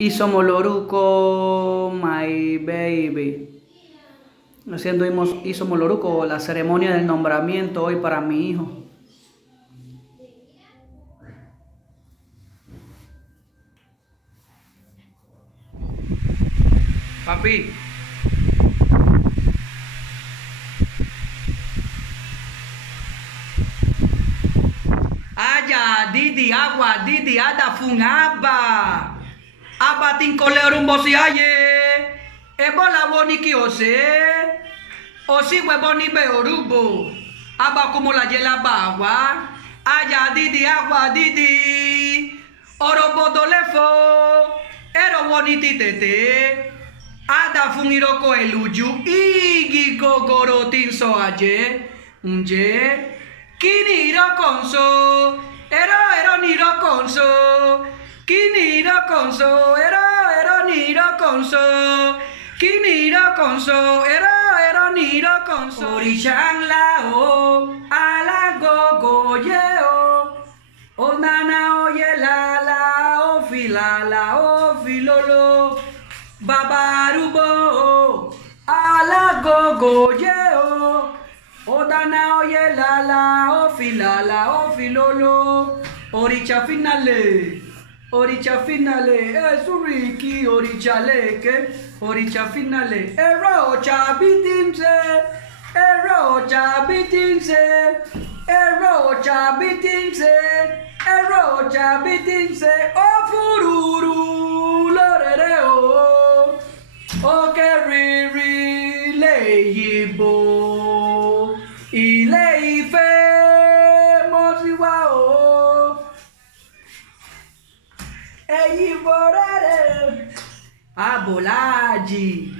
Isomoloruco, my baby. Haciendo Isomoloruco, la ceremonia del nombramiento hoy para mi hijo. Papi. Aya, Didi, agua, Didi, ada fungaba. Aba tinkolero mbosi aye. Ebola boniki ose. Osi weboni be orubo. Aba como la yela bagua. Aya, Didi, agua, Didi. Orobodolefo. Ero boniti tete. Ada fungiroko eluju. Igi gogoro tinso aye. Unje. Kini iro konso. Ero niro konso. Kini iro konso. Ero niro konso. Kini iro konso. Ero niro konso. Orichan lao. Ala gogo yeo. O nana oye la o filala o filolo. Babarubo. Ala gogo yeo. O dana oye la o filala o filolo. Oricha finale. Oricha finale. Suriki oricha leke. Oricha finale. Erocha bitinse. Erocha bitinse. Erocha bitinse. Erocha bitinse. O fururu lorereo. O keriri leibo. Ile Ife mosiwao. Eyi borere. Abolaji.